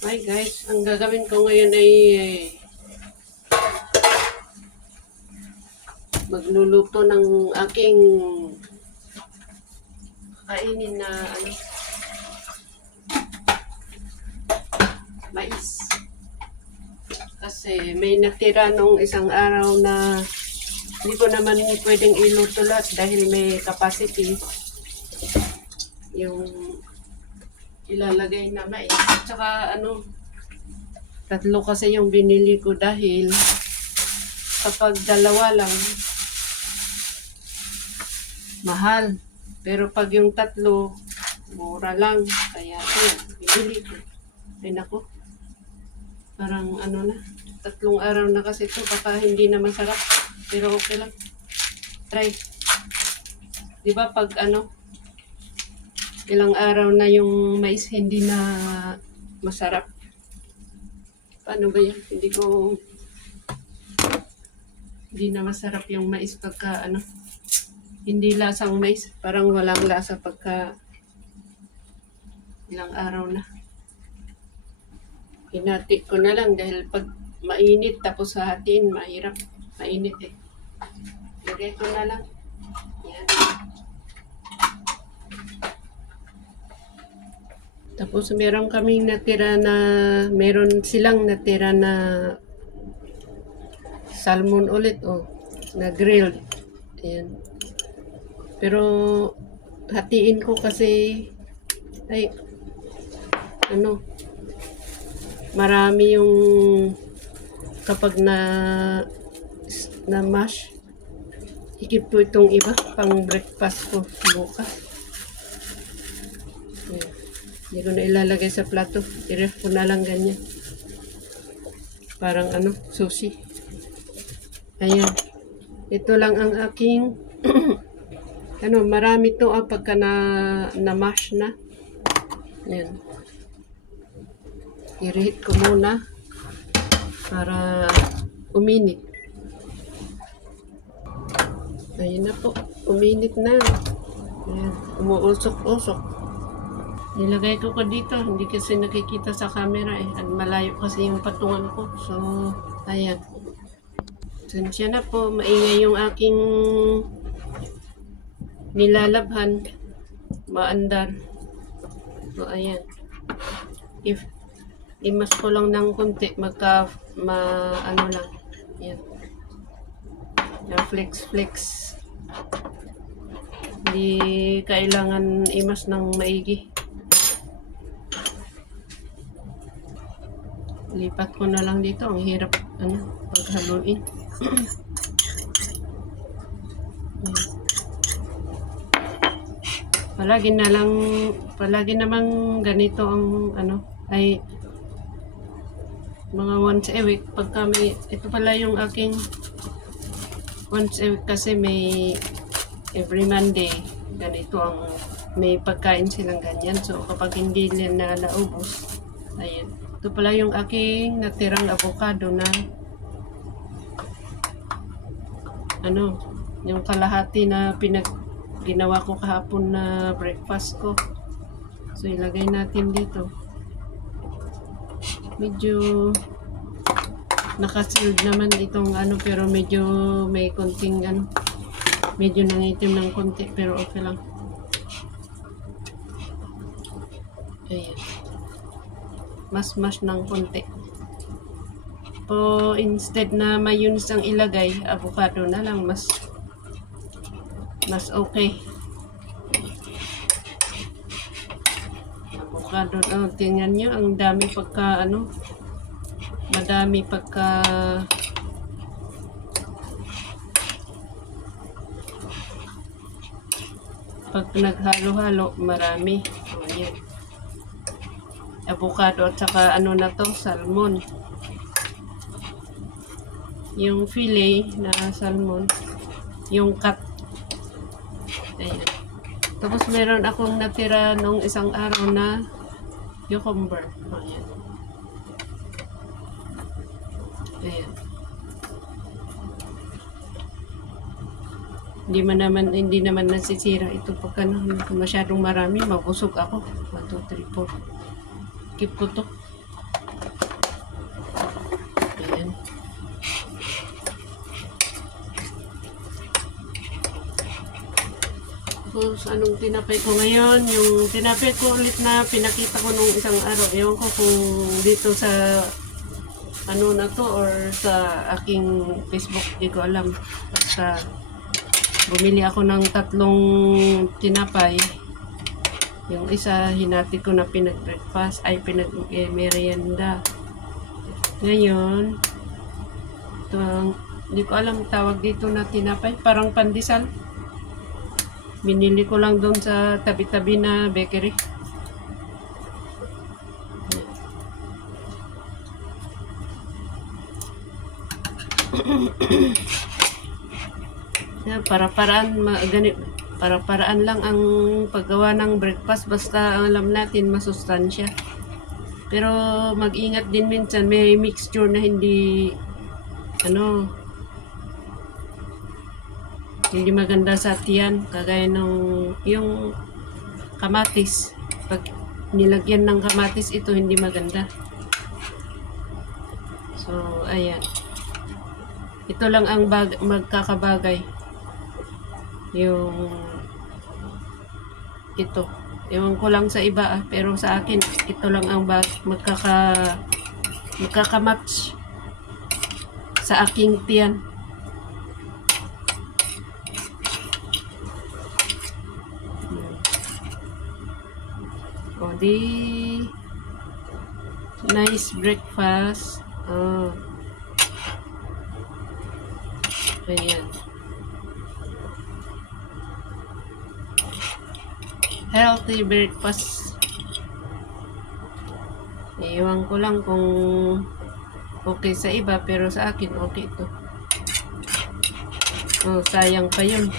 Hi guys, ang gagawin ko ngayon ay magluluto ng aking kainin na mais. Kasi may natira nung isang araw na hindi ko naman pwedeng iluto lahat dahil may capacity yung ilalagay na mais. Tsaka tatlo kasi yung binili ko dahil kapag dalawa lang, mahal. Pero pag yung tatlo, mura lang. Kaya yun, binili ko. Ay nako, parang tatlong araw na kasi ito. Baka hindi na masarap. Pero okay lang. Try. Di ba pag ilang araw na yung mais hindi na masarap. Paano ba yan? Hindi na masarap yung mais pagka hindi lasang mais. Parang walang lasa pagka ilang araw na. Hinati ko na lang dahil pag mainit tapos hahatiin, mahirap. Mainit eh. Lagay ko na lang. Yan. Tapos meron silang natira na salmon ulit na grilled. Ayan. Pero hatiin ko kasi marami yung kapag na mash. Ikip ko itong iba pang breakfast ko bukas. Ayan. Hindi ko na ilalagay sa plato. I-ref ko na lang ganyan. Parang sushi. Ayan. Ito lang ang aking marami to pagka na-mash na. Ayan. I-reheat ko muna para uminit. Ayan na po. Uminit na. Ayan. Umuusok-usok. Nilagay ko dito, hindi kasi nakikita sa camera eh. Malayo kasi yung patungan ko. So, ayan. Sensya na po, maingay yung aking nilalabhan. Maandar. So, ayan. Imas ko lang ng konti, lang. Ayan. Yung flex. Hindi kailangan imas ng maigi. Lipat ko na lang dito. Ang hirap paghaluin. Palagi namang ganito ang ay mga once a week. Pagka ito pala yung aking once a week kasi may every Monday ganito may pagkain silang ganyan. So kapag hindi nila naubos, ayan. Ito pala yung aking natirang avocado na yung kalahati na ginawa ko kahapon na breakfast ko. So ilagay natin dito. Medyo nakasealed naman itong pero medyo may konting medyo nangitim ng konti pero okay lang. Ayan. Mas ng konti. Po instead na mayonnaise ang ilagay, avocado na lang mas okay. Avocado, tingnan nyo, ang dami pagka madami pagka pag naghalo-halo, marami. Ayan. Avocado at saka salmon. Yung fillet na salmon, yung cut. Ayan. Tapos meron akong natira nung isang araw na cucumber. Ayan. Ayan. Hindi naman nasisira ito pagka masyadong marami, mabusog ako. 1, 2, 3, 4. Keep ko to. Ayan. Tapos, anong tinapay ko ngayon? Yung tinapay ko ulit na pinakita ko nung isang araw. Ewan ko kung dito sa ano na to or sa aking Facebook, di ko alam. Basta, bumili ako ng 3 tinapay. Yung isa, hinati ko na pinag-breakfast, ay pinag-merienda. Ngayon, ito, hindi ko alam tawag dito na tinapay, parang pandesal. Binili ko lang doon sa tabi-tabi na bakery. Para-paraan lang ang paggawa ng breakfast, basta alam natin masustansya. Pero mag-ingat din minsan, may mixture na hindi hindi maganda sa tiyan, kagaya ng yung kamatis. Pag nilagyan ng kamatis ito, hindi maganda. So ayan, ito lang ang magkakabagay. Yung ito, ewan ko lang sa iba pero sa akin ito lang ang magkakamatch sa aking tiyan. O di nice breakfast. Ayan. Healthy breakfast. Iwan ko lang kung okay sa iba, pero sa akin okay ito. Oh, sayang pa yun.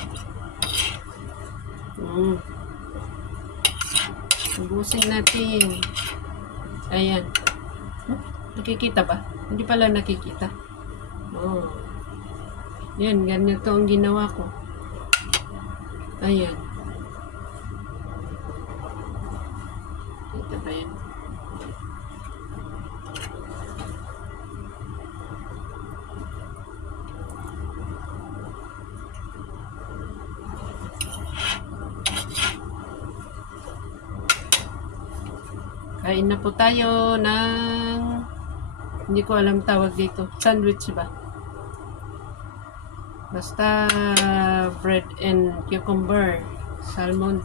Ubusin natin. Ayan. Nakikita ba? Hindi pala nakikita. Oh. Yan, ganito ang ginawa ko. Ayan. Kita ba yan? Kain na po tayo ng, hindi ko alam tawag dito, sandwich ba? Basta bread and cucumber, salmon.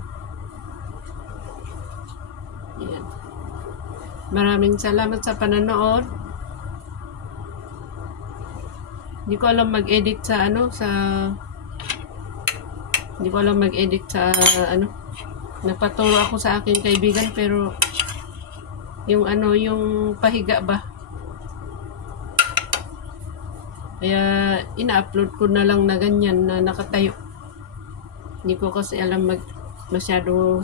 Yan. Maraming salamat sa panonood. Hindi ko alam mag-edit sa hindi ko alam mag-edit sa napaturo ako sa aking kaibigan, pero yung yung pahiga ba, kaya ina-upload ko na lang na ganyan na nakatayo. Hindi ko kasi alam masyado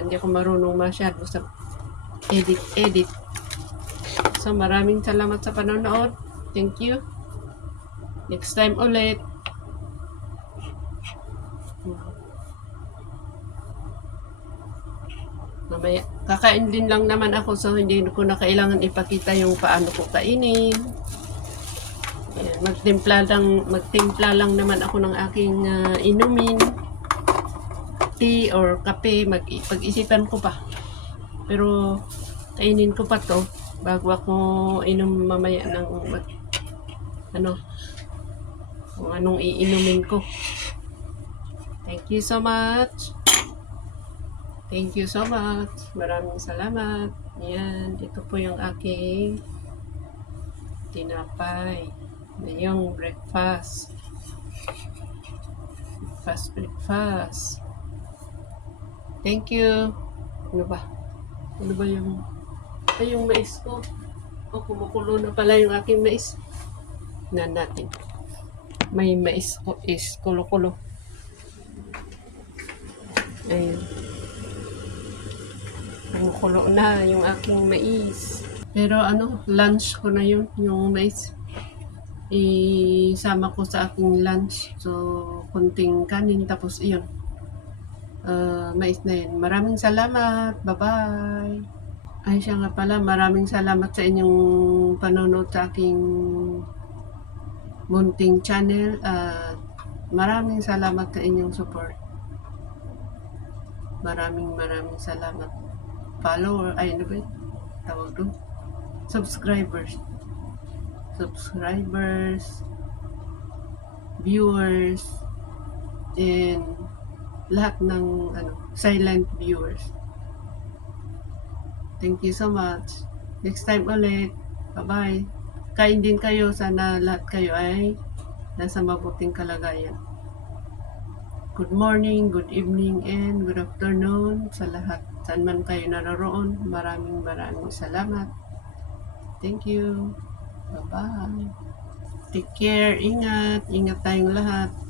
hindi ako marunong masyado sa edit. So maraming salamat sa panonood. Thank you. Next time ulit. Mamaya, kakain din lang naman ako, so hindi ko na kailangan ipakita yung paano ko kainin. Ayan, magtimpla lang naman ako ng aking inumin, tea or kape. Pag-isipan ko pa, pero kainin ko pa to bago ako inom mamaya ng kung anong iinumin ko. Thank you so much. Thank you so much. Maraming salamat. Yan, ito po yung aking tinapay. Yung breakfast. Breakfast. Thank you. Ano ba? Ano ba yung mais ko? Kumukulo na pala yung aking mais. Natin. May mais ko is kulo-kulo. Ayun. Kumukulo na yung aking mais. Pero lunch ko na yun, yung mais. Isama ko sa aking lunch. So, kunting kanin, tapos iyon. Mais na yun. Maraming salamat. Bye-bye. Ay, siya nga pala, maraming salamat sa inyong panonood sa aking munting channel at maraming salamat sa inyong support. Maraming salamat. Follower, ay ano ba yun? Tawag doon? Subscribers, viewers, and lahat ng silent viewers. Thank you so much. Next time ulit. Bye-bye. Kain din kayo. Sana lahat kayo ay nasa mabuting kalagayan. Good morning, good evening, and good afternoon sa lahat. Saan man kayo naroon. Maraming salamat. Thank you. Bye-bye. Take care. Ingat. Ingat tayong lahat.